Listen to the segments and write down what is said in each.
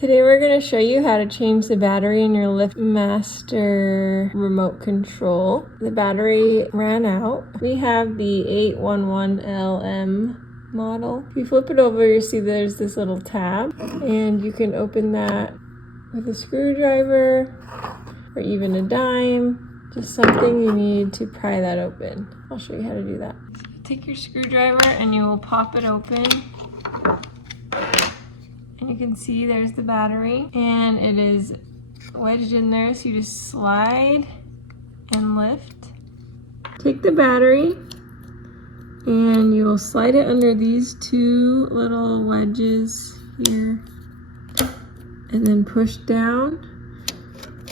Today we're going to show you how to change the battery in your Liftmaster remote control. The battery ran out. We have the 811LM model. If you flip it over, you see there's this little tab, and you can open that with a screwdriver or even a dime, just something you need to pry that open. I'll show you how to do that. Take your screwdriver and you will pop it open. And you can see there's the battery, and it is wedged in there, so you just slide and lift. Take the battery and you will slide it under these two little wedges here and then push down,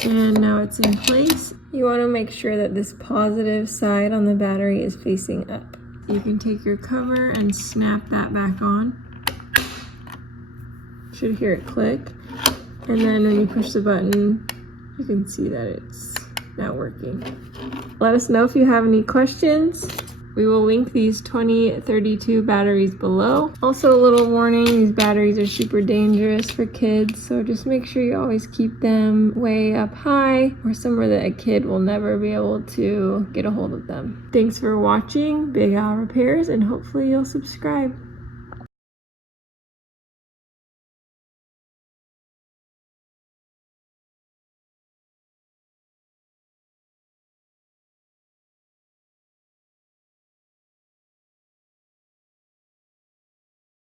and now it's in place. You want to make sure that this positive side on the battery is facing up. You can take your cover and snap that back on. Should hear it click, and then when you push the button you can see that it's now working. Let us know if you have any questions. We will link these 2032 batteries below. Also, a little warning, these batteries are super dangerous for kids, so just make sure you always keep them way up high or somewhere that a kid will never be able to get a hold of them. Thanks for watching Big Al Repairs, and hopefully you'll subscribe.